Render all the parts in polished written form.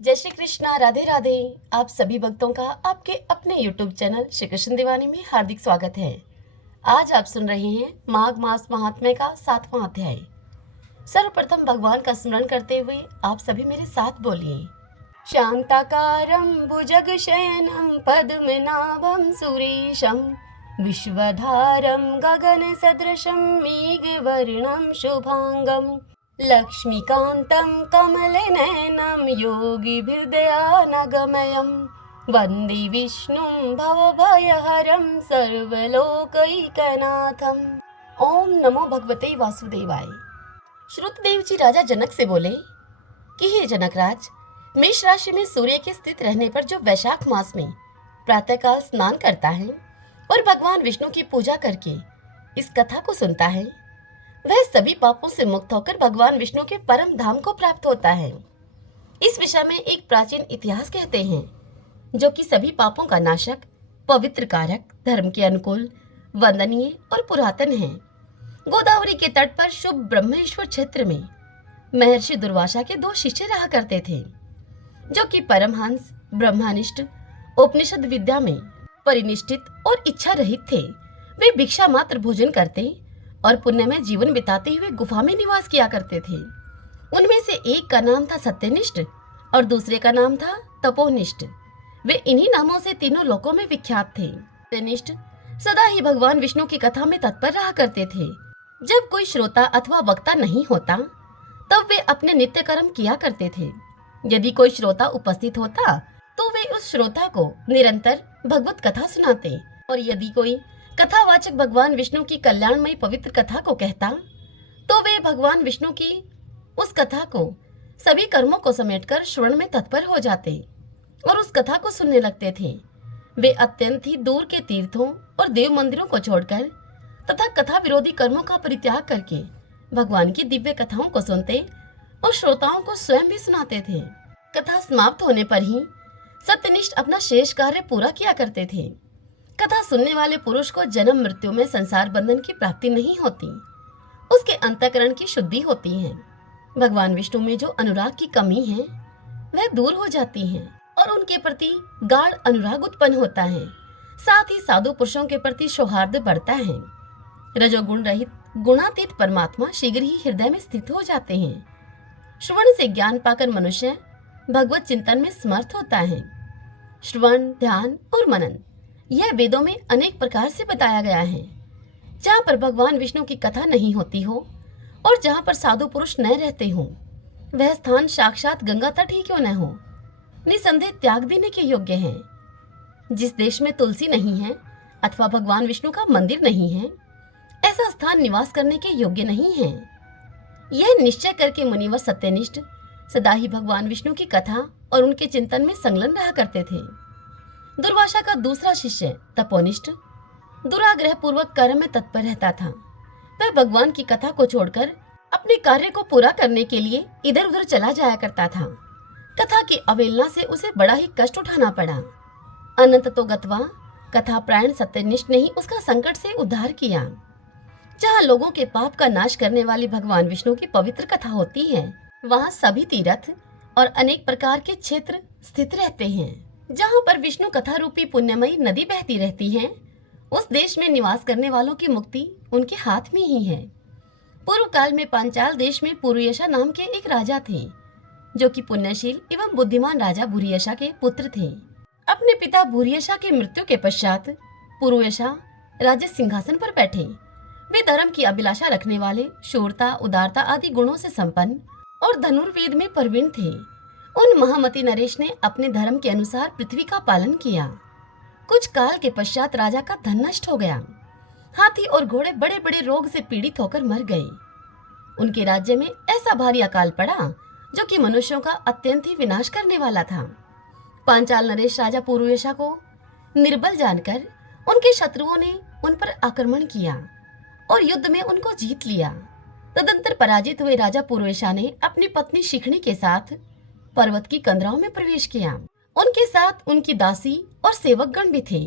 जय श्री कृष्णा, राधे राधे। आप सभी भक्तों का आपके अपने YouTube चैनल श्री कृष्ण दीवानी में हार्दिक स्वागत है। आज आप सुन रहे हैं माघ मास महात्म्य का 7वां अध्याय। सर्वप्रथम भगवान का स्मरण करते हुए आप सभी मेरे साथ बोलिए। शांताकारं भुजगशयनं पद्मनाभं सुरेशं विश्वधारं गगनसदृशं मेघवर्णं शुभांगं लक्ष्मीकान्तं कमलनयनं योगिभिर्दयानगमयं वन्दे विष्णुं भवभयहरं सर्वलोकैकनाथम्। ओम नमो भगवते वासुदेवाय। श्रुतदेव जी राजा जनक से बोले कि हे जनकराज, मेष राशि में सूर्य के स्थित रहने पर जो वैशाख मास में प्रातःकाल स्नान करता है और भगवान विष्णु की पूजा करके इस कथा को सुनता है, वह सभी पापों से मुक्त होकर भगवान विष्णु के परम धाम को प्राप्त होता है। इस विषय में एक प्राचीन इतिहास कहते हैं, जो कि सभी पापों का नाशक, पवित्र कारक, धर्म के अनुकूल, वंदनीय और पुरातन है। गोदावरी के तट पर शुभ ब्रह्मेश्वर क्षेत्र में महर्षि दुर्वासा के 2 शिष्य रहा करते थे, जो कि परमहंस, ब्रह्मनिष्ठ, उपनिषद विद्या में परिनिष्ठित और इच्छा रहित थे। वे भिक्षा मात्र भोजन करते और पुण्यमय जीवन बिताते हुए गुफा में निवास किया करते थे। उनमें से एक का नाम था सत्यनिष्ठ और दूसरे का नाम था तपोनिष्ठ। वे इन्हीं नामों से तीनों लोकों में विख्यात थे। सत्यनिष्ठ सदा ही भगवान विष्णु की कथा में तत्पर रहा करते थे। जब कोई श्रोता अथवा वक्ता नहीं होता, तब वे अपने नित्य कर्म किया करते थे। यदि कोई श्रोता उपस्थित होता, तो वे उस श्रोता को निरंतर भगवत कथा सुनाते, और यदि कोई कथावाचक भगवान विष्णु की कल्याणमयी पवित्र कथा को कहता, तो वे भगवान विष्णु की उस कथा को सभी कर्मों को समेटकर श्रवण में तत्पर हो जाते और उस कथा को सुनने लगते थे। वे अत्यंत ही दूर के तीर्थों और देव मंदिरों को छोड़कर तथा कथा विरोधी कर्मों का परित्याग करके भगवान की दिव्य कथाओं को सुनते और श्रोताओं को स्वयं भी सुनाते थे। कथा समाप्त होने पर ही सत्यनिष्ठ अपना शेष कार्य पूरा किया करते थे। कथा सुनने वाले पुरुष को जन्म मृत्यु में संसार बंधन की प्राप्ति नहीं होती, उसके अंतःकरण की शुद्धि होती है। भगवान विष्णु में जो अनुराग की कमी है, वह दूर हो जाती है और उनके प्रति गाढ़ अनुराग उत्पन्न होता है। साथ ही साधु पुरुषों के प्रति सौहार्द बढ़ता है। रजोगुण रहित गुणातीत परमात्मा शीघ्र ही हृदय में स्थित हो जाते हैं। श्रवण से ज्ञान पाकर मनुष्य भगवत चिंतन में समर्थ होता है। श्रवण, ध्यान और मनन, यह वेदों में अनेक प्रकार से बताया गया है। जहाँ पर भगवान विष्णु की कथा नहीं होती हो और जहाँ पर साधु पुरुष न रहते हो, वह स्थान साक्षात गंगा तट ही क्यों न हो, निसंदेह त्याग देने के योग्य है। जिस देश में तुलसी नहीं है अथवा भगवान विष्णु का मंदिर नहीं है, ऐसा स्थान निवास करने के योग्य नहीं है। यह निश्चय करके मुनिवर सत्यनिष्ठ सदा ही भगवान विष्णु की कथा और उनके चिंतन में संलग्न रहा करते थे। दुर्वासा का दूसरा शिष्य तपोनिष्ठ दुराग्रह पूर्वक कर्म में तत्पर रहता था। वह भगवान की कथा को छोड़कर अपने कार्य को पूरा करने के लिए इधर उधर चला जाया करता था। कथा की अवहेलना से उसे बड़ा ही कष्ट उठाना पड़ा। अनंत तो गत्वा कथा प्रायण सत्यनिष्ठ ने ही उसका संकट से उद्धार किया। जहाँ लोगों के पाप का नाश करने वाली भगवान विष्णु की पवित्र कथा होती है, वहाँ सभी तीर्थ और अनेक प्रकार के क्षेत्र स्थित रहते हैं। जहाँ पर विष्णु कथा रूपी पुण्यमयी नदी बहती रहती है, उस देश में निवास करने वालों की मुक्ति उनके हाथ में ही है। पूर्व काल में पांचाल देश में पुरुयशा नाम के एक राजा थे, जो कि पुण्यशील एवं बुद्धिमान राजा भूरियशा के पुत्र थे। अपने पिता भूरियशा की मृत्यु के पश्चात पुरुयशा राज्य सिंहासन पर बैठे। वे धर्म की अभिलाषा रखने वाले, शूरता, उदारता आदि गुणों से संपन्न और धनुर्वेद में प्रवीण थे। उन महामती नरेश ने अपने धर्म के अनुसार पृथ्वी का पालन किया। कुछ काल के पश्चात राजा का धन नष्ट हो गया। हाथी और घोड़े बड़े बड़े रोग से पीड़ित होकर मर गए। उनके राज्य में ऐसा भारी अकाल पड़ा, जो कि मनुष्यों का अत्यंत ही विनाश करने वाला था। पांचाल नरेश राजा पुरुयशा को निर्बल जानकर उनके शत्रुओं ने उन पर आक्रमण किया और युद्ध में उनको जीत लिया। तदंतर पराजित हुए राजा पुरुयशा ने अपनी पत्नी शिखनी के साथ पर्वत की कंदराओं में प्रवेश किया। उनके साथ उनकी दासी और सेवकगण भी थे।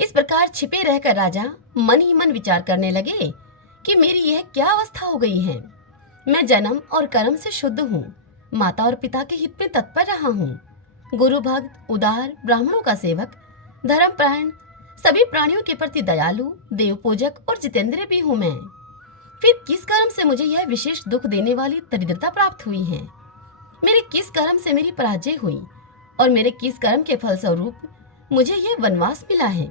इस प्रकार छिपे रहकर राजा मन ही मन विचार करने लगे कि मेरी यह क्या अवस्था हो गई है। मैं जन्म और कर्म से शुद्ध हूँ, माता और पिता के हित में तत्पर रहा हूँ। गुरु भक्त, उदार, ब्राह्मणों का सेवक, धर्मपरायण, सभी प्राणियों के प्रति दयालु, देव पूजक और जितेंद्रिय भी हूँ मैं। फिर किस कर्म से मुझे यह विशेष दुख देने वाली दरिद्रता प्राप्त हुई है? मेरे किस कर्म से मेरी पराजय हुई और मेरे किस कर्म के फलस्वरूप मुझे यह वनवास मिला है?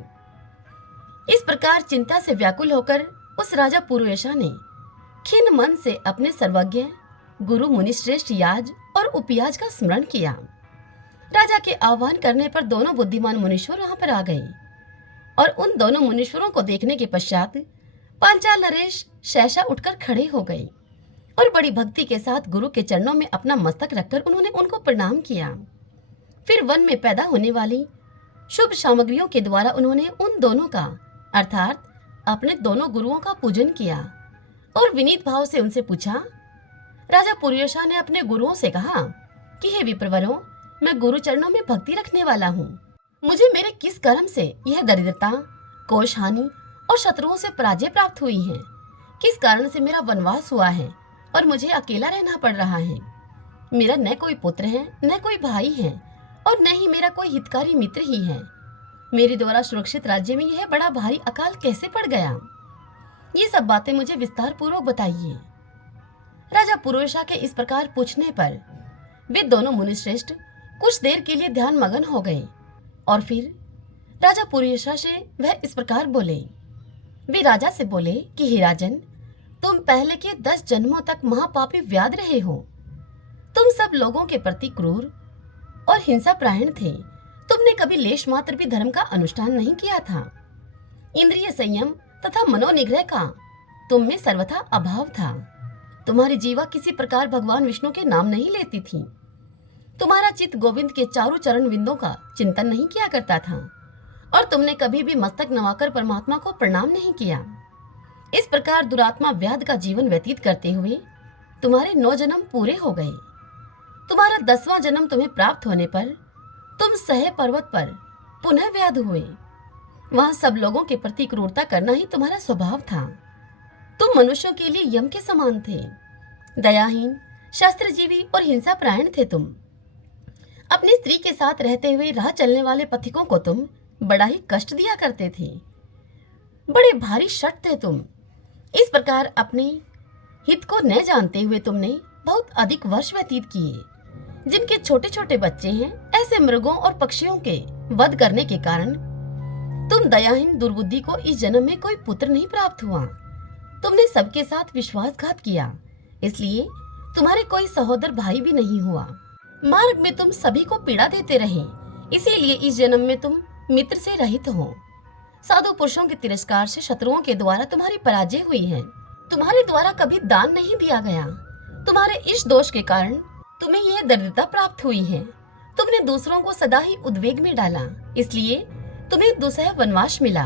इस प्रकार चिंता से व्याकुल होकर उस राजा पुरुयशा ने खिन्न मन से अपने सर्वज्ञ गुरु मुनिश्रेष्ठ याज और उपयाज का स्मरण किया। राजा के आह्वान करने पर दोनों बुद्धिमान मुनीश्वर वहां पर आ गए और उन दोनों मुनीश्वरों को देखने के पश्चात पांचाल नरेश सहसा उठकर खड़े हो गए और बड़ी भक्ति के साथ गुरु के चरणों में अपना मस्तक रखकर उन्होंने उनको प्रणाम किया। फिर वन में पैदा होने वाली शुभ सामग्रियों के द्वारा उन्होंने उन दोनों का अर्थात अपने दोनों गुरुओं का पूजन किया और विनीत भाव से उनसे पूछा। राजा पुरुयशा ने अपने गुरुओं से कहा कि हे विप्रवरों, मैं गुरु चरणों में भक्ति रखने वाला हूँ। मुझे मेरे किस कर्म से यह दरिद्रता, कोष हानि और शत्रुओं से पराजय प्राप्त हुई है? किस कारण से मेरा वनवास हुआ है और मुझे अकेला रहना पड़ रहा है? मेरा न कोई पुत्र है, न कोई भाई है और न ही मेरा कोई हितकारी मित्र ही है। मेरे द्वारा सुरक्षित राज्य में यह बड़ा भारी अकाल कैसे पड़ गया? ये सब बातें मुझे विस्तार पूर्वक बताइए। राजा पुरुषा के इस प्रकार पूछने पर वे दोनों मुनिश्रेष्ठ कुछ देर के लिए ध्यान मगन हो गए और फिर राजा पुरुषा से वह इस प्रकार बोले। वे राजा से बोले कि हे राजन, तुम पहले के 10 जन्मों तक महापापी व्याध रहे हो। तुम सब लोगों के प्रति क्रूर और हिंसा प्रायण थे। तुमने कभी लेश मात्र भी धर्म का अनुष्ठान नहीं किया था। इंद्रिय संयम तथा मनोनिग्रह का तुम में सर्वथा अभाव था। तुम्हारी जीवा किसी प्रकार भगवान विष्णु के नाम नहीं लेती थी। तुम्हारा चित्त गोविंद के चारों चरण विंदों का चिंतन नहीं किया करता था और तुमने कभी भी मस्तक नवाकर परमात्मा को प्रणाम नहीं किया। इस प्रकार दुरात्मा व्याध का जीवन व्यतीत करते हुए तुम्हारे 9 जन्म पूरे हो गए। तुम्हारा 10वां जन्म तुम्हें प्राप्त होने पर तुम सह पर्वत पर पुनः व्याध हुए। वहां सब लोगों के प्रति क्रूरता करना ही तुम्हारा स्वभाव था। तुम मनुष्यों के लिए यम के समान थे, दयाहीन, शास्त्रजीवी और हिंसा प्रायण थे। तुम अपनी स्त्री के साथ रहते हुए राह चलने वाले पथिकों को तुम बड़ा ही कष्ट दिया करते थे। बड़े भारी शठ थे तुम। इस प्रकार अपने हित को न जानते हुए तुमने बहुत अधिक वर्ष व्यतीत किए। जिनके छोटे छोटे बच्चे हैं, ऐसे मृगों और पक्षियों के वध करने के कारण तुम दयाहीन दुर्बुद्धि को इस जन्म में कोई पुत्र नहीं प्राप्त हुआ। तुमने सबके साथ विश्वासघात किया, इसलिए तुम्हारे कोई सहोदर भाई भी नहीं हुआ। मार्ग में तुम सभी को पीड़ा देते रहे, इसीलिए इस जन्म में तुम मित्र से रहित हो। साधु पुरुषों के तिरस्कार से शत्रुओं के द्वारा तुम्हारी पराजय हुई है। तुम्हारे द्वारा कभी दान नहीं दिया गया। तुम्हारे इस दोष के कारण तुम्हें यह दरिद्रता प्राप्त हुई है। तुमने दूसरों को सदा ही उद्वेग में डाला, इसलिए तुम्हें दुसह वनवास मिला।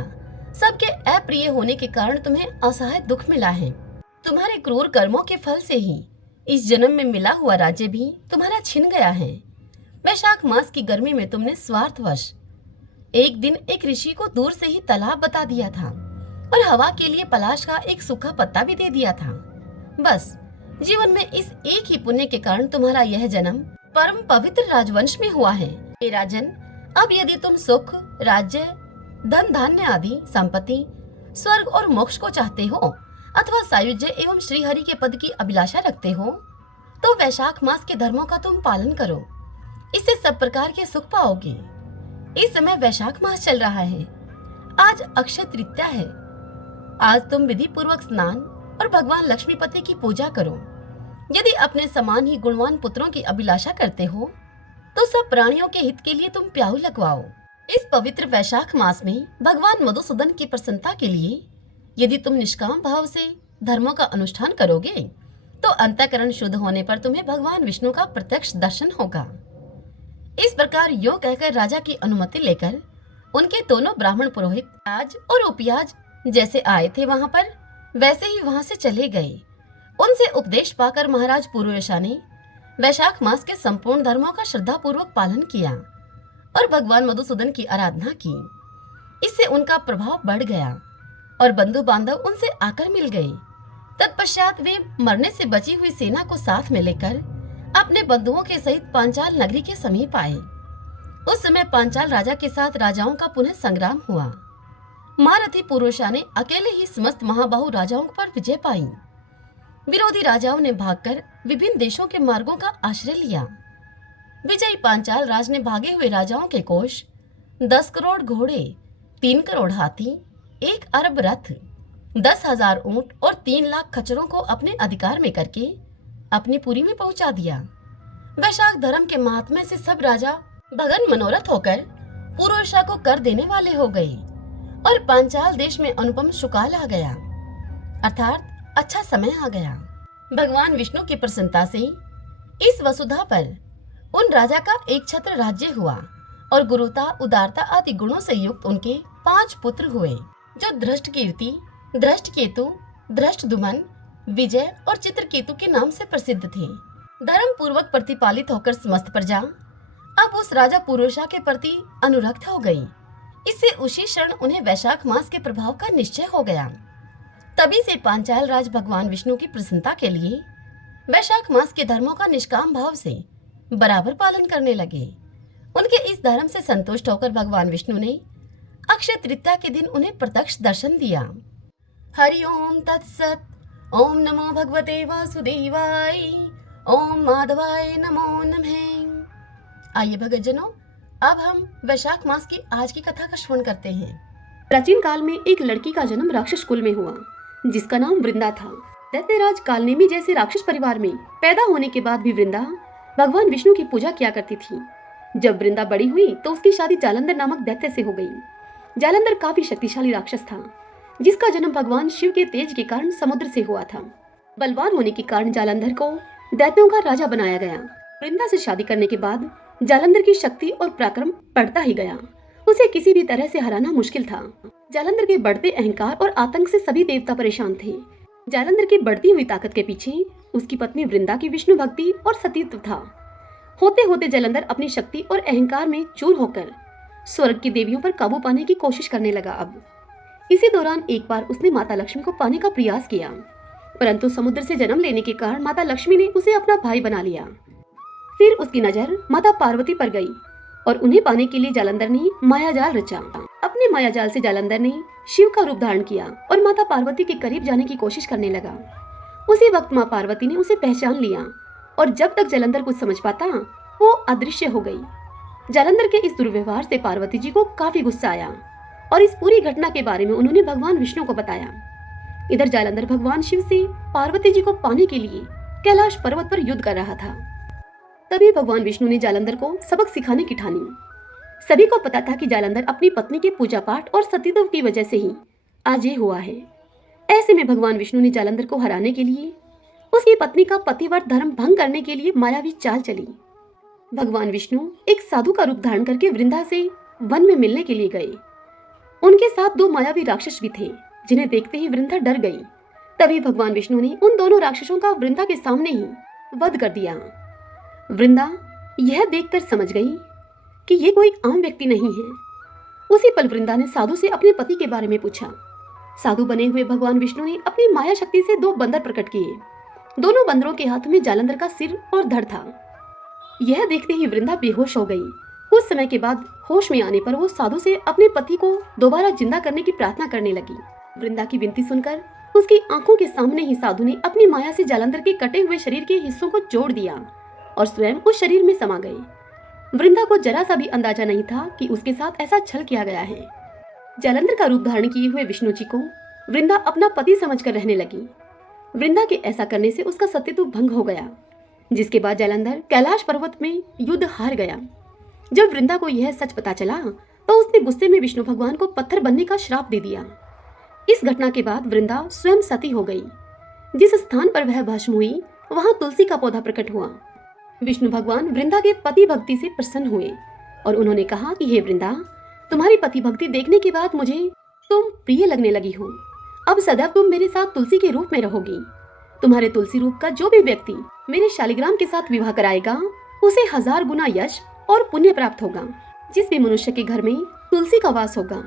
सबके अप्रिय होने के कारण तुम्हें असहाय दुख मिला है। तुम्हारे क्रूर कर्मों के फल से ही इस जन्म में मिला हुआ राज्य भी तुम्हारा छिन गया है। वैशाख मास की गर्मी में तुमने स्वार्थवश एक दिन एक ऋषि को दूर से ही तालाब बता दिया था और हवा के लिए पलाश का एक सूखा पत्ता भी दे दिया था। बस जीवन में इस एक ही पुण्य के कारण तुम्हारा यह जन्म परम पवित्र राजवंश में हुआ है। हे राजन, अब यदि तुम सुख, राज्य, धन धान्य आदि संपत्ति, स्वर्ग और मोक्ष को चाहते हो अथवा सायुज्य एवं श्री हरि के पद की अभिलाषा रखते हो, तो वैशाख मास के धर्मों का तुम पालन करो। इससे सब प्रकार के सुख पाओगे। इस समय वैशाख मास चल रहा है। आज अक्षय तृतीया है। आज तुम विधि पूर्वक स्नान और भगवान लक्ष्मीपति की पूजा करो। यदि अपने समान ही गुणवान पुत्रों की अभिलाषा करते हो तो सब प्राणियों के हित के लिए तुम प्याऊ लगवाओ। इस पवित्र वैशाख मास में भगवान मधुसूदन की प्रसन्नता के लिए यदि तुम निष्काम भाव से धर्मों का अनुष्ठान करोगे तो अंतःकरण शुद्ध होने पर तुम्हें भगवान विष्णु का प्रत्यक्ष दर्शन होगा। इस प्रकार यो कहकर राजा की अनुमति लेकर उनके दोनों ब्राह्मण पुरोहित याज और उपयाज जैसे आए थे वहां पर वैसे ही वहां से चले गए। उनसे उपदेश पाकर महाराज पुरोयशा ने वैशाख मास के संपूर्ण धर्मों का श्रद्धा पूर्वक पालन किया और भगवान मधुसूदन की आराधना की। इससे उनका प्रभाव बढ़ गया और बंधु बांधव उनसे आकर मिल गए। तत्पश्चात वे मरने से बची हुई सेना को साथ में लेकर अपने बंधुओं के सहित पांचाल नगरी के समीप आए। उस समय पांचाल राजा के साथ राजाओं का पुनः संग्राम हुआ। महारथी पुरुषा ने अकेले ही समस्त महाबाहु राजाओं पर विजय पाई। विरोधी राजाओं ने भागकर विभिन्न देशों के मार्गों का आश्रय लिया। विजयी पांचाल राज ने भागे हुए राजाओं के कोष, 10 करोड़ घोड़े, 3 करोड़ हाथी, 1 अरब रथ, 10,000 ऊंट और 3 लाख खच्चरों को अपने अधिकार में करके अपनी पुरी में पहुंचा दिया। वैशाख धर्म के महात्म्य से सब राजा भगन मनोरथ होकर पुरुषा को कर देने वाले हो गए और पांचाल देश में अनुपम सुकाल आ गया, अर्थात अच्छा समय आ गया। भगवान विष्णु की प्रसन्नता से इस वसुधा पर उन राजा का एक छत्र राज्य हुआ और गुरुता, उदारता आदि गुणों से युक्त उनके 5 पुत्र हुए, जो धृष्ट कीर्ति, धृष्ट केतु, धृष्ट दुमन, विजय और चित्रकेतु के नाम से प्रसिद्ध थे। धर्म पूर्वक प्रतिपालित होकर समस्त प्रजा अब उस राजा पुरुषा के प्रति अनुरक्त हो गई। इससे उसी क्षण उन्हें वैशाख मास के प्रभाव का निश्चय हो गया। तभी से पांचाल राज भगवान विष्णु की प्रसन्नता के लिए वैशाख मास के धर्मों का निष्काम भाव से बराबर पालन करने लगे। उनके इस धर्म से संतुष्ट होकर भगवान विष्णु ने अक्षय तृतीया के दिन उन्हें प्रत्यक्ष दर्शन दिया। हरि ओम तत्सत। ओम नमो भगवते वासुदेवाय। ओम माधवाय नमो नमः। आइए भक्तजनों, अब हम वैशाख मास की आज की कथा का श्रवण करते हैं। प्राचीन काल में एक लड़की का जन्म राक्षस कुल में हुआ, जिसका नाम वृंदा था। दैत्यराज कालनेमी जैसे राक्षस परिवार में पैदा होने के बाद भी वृंदा भगवान विष्णु की पूजा किया करती थी। जब वृंदा बड़ी हुई तो उसकी शादी जालंधर नामक दैत्य से हो गई। जालंधर काफी शक्तिशाली राक्षस था, जिसका जन्म भगवान शिव के तेज के कारण समुद्र से हुआ था। बलवान होने के कारण जालंधर को दैत्यों का राजा बनाया गया। वृंदा से शादी करने के बाद जालंधर की शक्ति और पराक्रम बढ़ता ही गया। उसे किसी भी तरह से हराना मुश्किल था। जालंधर के बढ़ते अहंकार और आतंक से सभी देवता परेशान थे। जालंधर की बढ़ती हुई ताकत के पीछे उसकी पत्नी वृंदा की विष्णु भक्ति और सतीत्व था। होते होते जालंधर अपनी शक्ति और अहंकार में चूर होकर स्वर्ग की देवियों पर काबू पाने की कोशिश करने लगा। अब इसी दौरान एक बार उसने माता लक्ष्मी को पाने का प्रयास किया, परंतु समुद्र से जन्म लेने के कारण माता लक्ष्मी ने उसे अपना भाई बना लिया। फिर उसकी नजर माता पार्वती पर गई और उन्हें पाने के लिए जालंधर ने मायाजाल रचा। अपने मायाजाल से जालंधर ने शिव का रूप धारण किया और माता पार्वती के करीब जाने की कोशिश करने लगा। उसी वक्त माँ पार्वती ने उसे पहचान लिया और जब तक जालंधर कुछ समझ पाता वो अदृश्य हो गई। जालंधर के इस दुर्व्यवहार से पार्वती जी को काफी गुस्सा आया और इस पूरी घटना के बारे में उन्होंने भगवान विष्णु को बताया। इधर जालंधर भगवान शिव से पार्वती जी को पाने के लिए कैलाश पर्वत पर युद्ध कर रहा था। तभी भगवान विष्णु ने जालंधर को सबक सिखाने की ठानी। सभी को पता था कि जालंधर अपनी पत्नी के पूजा पाठ और सतीत्व की वजह से ही आज ये हुआ है। ऐसे में भगवान विष्णु ने जालंधर को हराने के लिए उसकी पत्नी का पतिव्रत धर्म भंग करने के लिए मायावी चाल चली। भगवान विष्णु एक साधु का रूप धारण करके वृंदा से वन में मिलने के लिए गए। उनके साथ 2 मायावी राक्षस भी थे, जिन्हें देखते ही वृंदा डर गई। तभी भगवान विष्णु ने उन दोनों राक्षसों का वृंदा के सामने ही वध कर दिया। वृंदा यह देखकर समझ गई कि ये कोई आम व्यक्ति नहीं है। उसी पल वृंदा ने साधु से अपने पति के बारे में पूछा। साधु बने हुए भगवान विष्णु ने अपनी माया शक्ति से 2 बंदर प्रकट किए। दोनों बंदरों के हाथों में जालंधर का सिर और धड़ था। यह देखते ही वृंदा बेहोश हो गई। कुछ समय के बाद होश में आने पर वो साधु से अपने पति को दोबारा जिंदा करने की प्रार्थना करने लगी। वृंदा की विनती सुनकर उसकी आंखों के सामने ही साधु ने अपनी माया से जालंधर के कटे हुए शरीर के हिस्सों को जोड़ दिया और स्वयं उस शरीर में समा गए। वृंदा को जरा सा भी अंदाजा नहीं था कि उसके साथ ऐसा छल किया गया है। जालंधर का रूप धारण किए हुए विष्णु जी को वृंदा अपना पति समझकर रहने लगी। वृंदा के ऐसा करने से उसका सतीत्व भंग हो गया, जिसके बाद जालंधर कैलाश पर्वत में युद्ध हार गया। जब वृंदा को यह सच पता चला तो उसने गुस्से में विष्णु भगवान को पत्थर बनने का श्राप दे दिया। इस घटना के बाद वृंदा स्वयं सती हो गई। जिस स्थान पर वह भस्म हुई वहां तुलसी का पौधा प्रकट हुआ। विष्णु भगवान वृंदा के पति भक्ति से प्रसन्न हुए और उन्होंने कहा कि हे वृंदा, तुम्हारी पति भक्ति देखने के बाद मुझे तुम प्रिय लगने लगी हो। अब सदैव तुम मेरे साथ तुलसी के रूप में रहोगी। तुम्हारे तुलसी रूप का जो भी व्यक्ति मेरे शालिग्राम के साथ विवाह कराएगा उसे 1000 गुना यश और पुण्य प्राप्त होगा। जिस भी मनुष्य के घर में तुलसी का वास होगा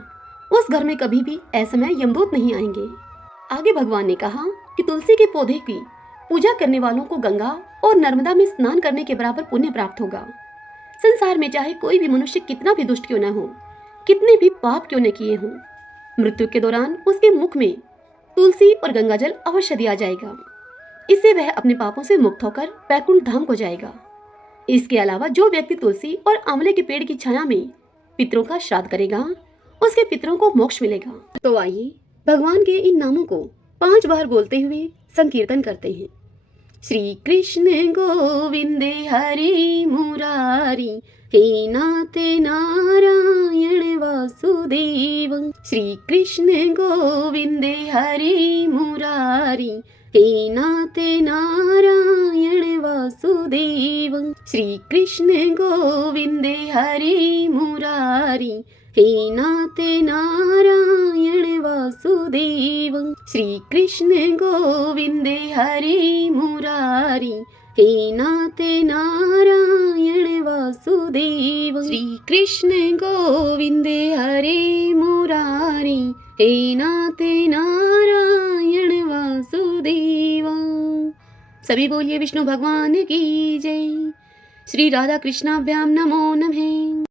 उस घर में कभी भी असमय यमदूत नहीं आएंगे। आगे भगवान ने कहा कि तुलसी के पौधे की पूजा करने वालों को गंगा और नर्मदा में स्नान करने के बराबर पुण्य प्राप्त होगा। संसार में चाहे कोई भी मनुष्य कितना भी दुष्ट क्यों न हो, कितने भी पाप क्यों न किए हों, मृत्यु के दौरान उसके मुख में तुलसी और गंगाजल अवश्य दिया जाएगा। इससे वह अपने पापों से मुक्त होकर वैकुंठ धाम को जाएगा। इसके अलावा जो व्यक्ति तुलसी और आंवले के पेड़ की छाया में पितरों का श्राद्ध करेगा, उसके पितरों को मोक्ष मिलेगा। तो आइए भगवान के इन नामों को 5 बार बोलते हुए संकीर्तन करते हैं। श्री कृष्ण गोविंद हरि मुरारी, हे नाथ नारायण वासुदेव। श्री कृष्ण गोविंद हरि मुरारी, हे नाथ नारायण वासुदेव। श्री कृष्ण गोविंद हरि मुरारी, हे नाथ नारायण वासुदेव। श्री कृष्ण गोविंद हरि मुरारी, हे नाथ नारायण वासुदेव। श्री कृष्ण गोविंद हरि मुरारी, हे नाथ नारायण वासुदेव। सभी बोलिए विष्णु भगवान की जय। श्री राधा कृष्णाभ्याम नमो नमः।